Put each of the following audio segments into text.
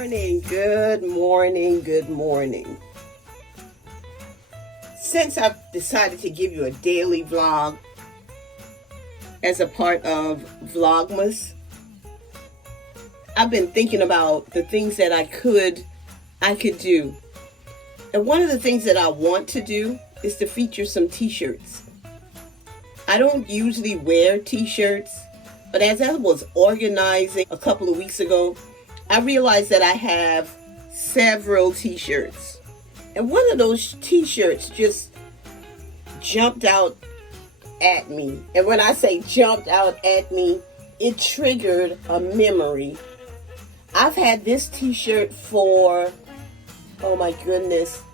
Good morning, good morning. Since I've decided to give you a daily vlog as a part of VlogMas, I've been thinking about the things that I could do. And one of the things that I want to do is to feature some t-shirts. I don't usually wear t-shirts, but as I was organizing a couple of weeks ago, I realized that I have several t-shirts. And one of those t-shirts just jumped out at me. And when I say jumped out at me, it triggered a memory. I've had this t-shirt for, oh my goodness,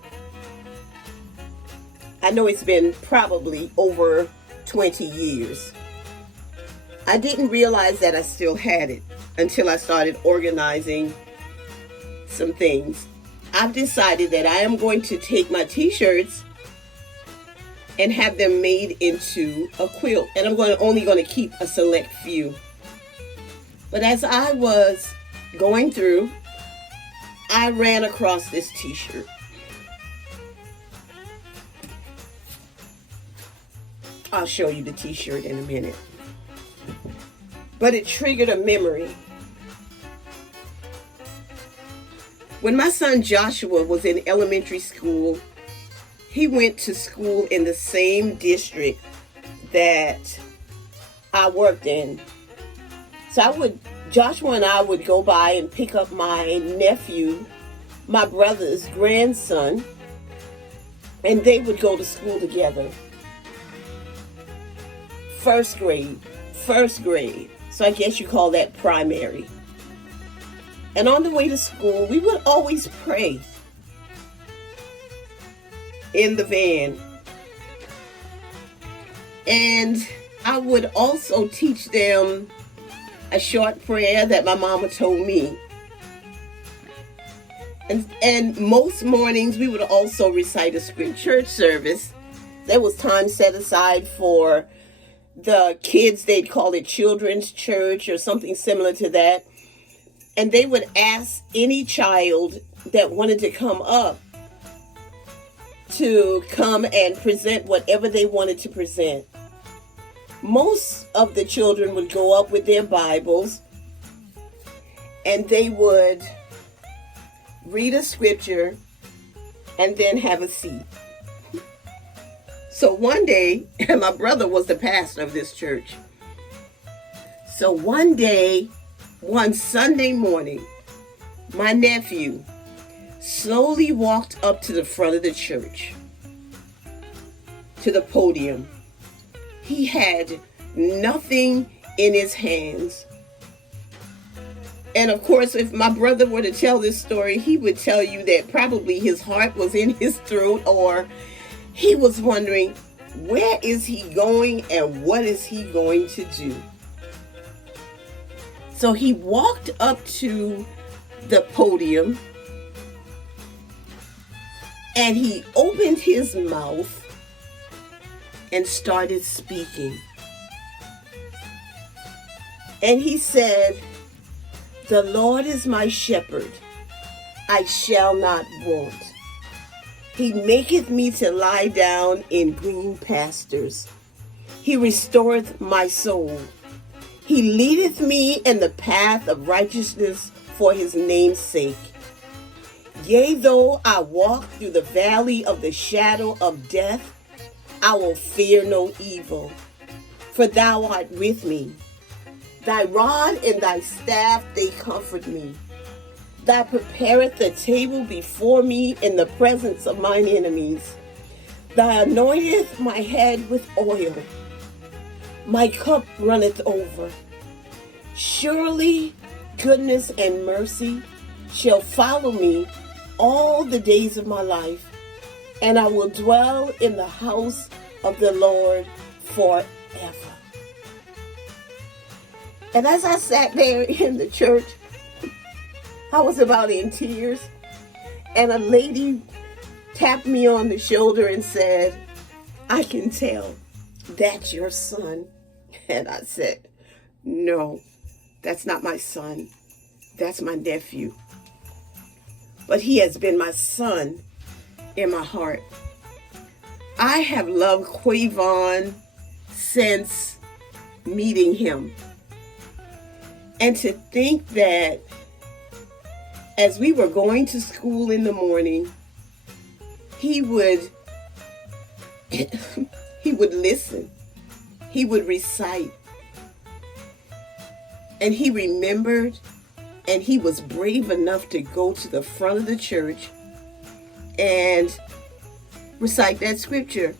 I know it's been probably over 20 years. I didn't realize that I still had it until I started organizing some things. I've decided that I am going to take my t-shirts and have them made into a quilt. And I'm only going to keep a select few. But as I was going through, I ran across this t-shirt. I'll show you the t-shirt in a minute. But it triggered a memory. When my son Joshua was in elementary school, he went to school in the same district that I worked in. So Joshua and I would go by and pick up my nephew, my brother's grandson, and they would go to school together. First grade. So I guess you call that primary. And on the way to school, we would always pray in the van. And I would also teach them a short prayer that my mama told me. And most mornings we would also recite a scripture. Church service. There was time set aside for the kids. They'd call it children's church or something similar to that. And they would ask any child that wanted to come up to come and present whatever they wanted to present. Most of the children would go up with their Bibles and they would read a scripture and then have a seat. So one day, and my brother was the pastor of this church. So one Sunday morning, my nephew slowly walked up to the front of the church, to the podium. He had nothing in his hands. And of course, if my brother were to tell this story, he would tell you that probably his heart was in his throat, or he was wondering, where is he going and what is he going to do? So he walked up to the podium and he opened his mouth and started speaking. And he said, "The Lord is my shepherd, I shall not want. He maketh me to lie down in green pastures. He restoreth my soul. He leadeth me in the path of righteousness for his name's sake. Yea, though I walk through the valley of the shadow of death, I will fear no evil, for thou art with me. Thy rod and thy staff, they comfort me. Thou preparest the table before me in the presence of mine enemies. Thou anointest my head with oil. My cup runneth over. Surely goodness and mercy shall follow me all the days of my life, and I will dwell in the house of the Lord forever." And as I sat there in the church, I was about in tears, and a lady tapped me on the shoulder and said, "I can tell that's your son." And I said, "No, that's not my son. That's my nephew." but he has been my son in my heart. I have loved Quavon since meeting him. And to think that as we were going to school in the morning, he would listen. He would recite. And he remembered, and he was brave enough to go to the front of the church and recite that scripture.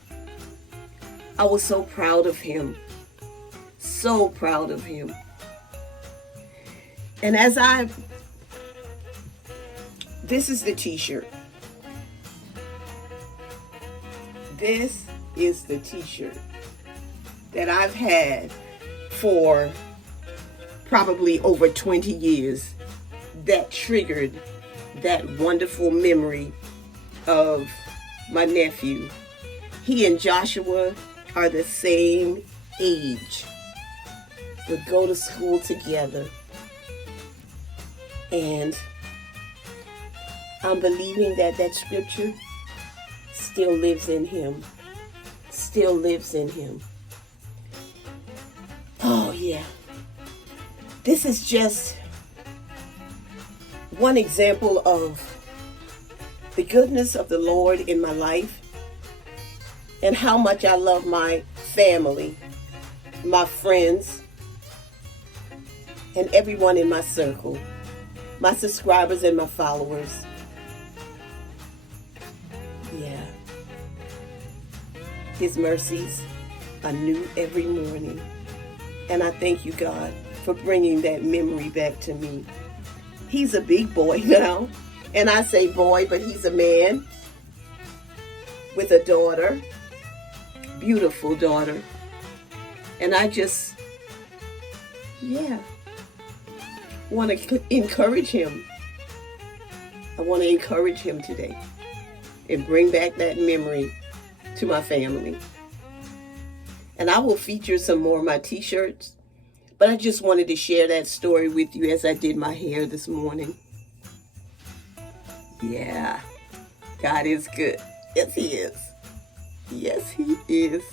I was so proud of him. So proud of him. And this is the t-shirt. This is the t-shirt that I've had for probably over 20 years that triggered that wonderful memory of my nephew. He and Joshua are the same age. Would go to school together. And I'm believing that that scripture still lives in him. Still lives in him. Oh, yeah. This is just one example of the goodness of the Lord in my life and how much I love my family, my friends, and everyone in my circle, my subscribers and my followers. Yeah. His mercies are new every morning. And I thank you, God, for bringing that memory back to me. He's a big boy now. And I say boy, but he's a man with a daughter, beautiful daughter. And I just, want to encourage him. I want to encourage him today and bring back that memory to my family. And I will feature some more of my t-shirts, but I just wanted to share that story with you as I did my hair this morning. Yeah, God is good. Yes, He is. Yes, He is.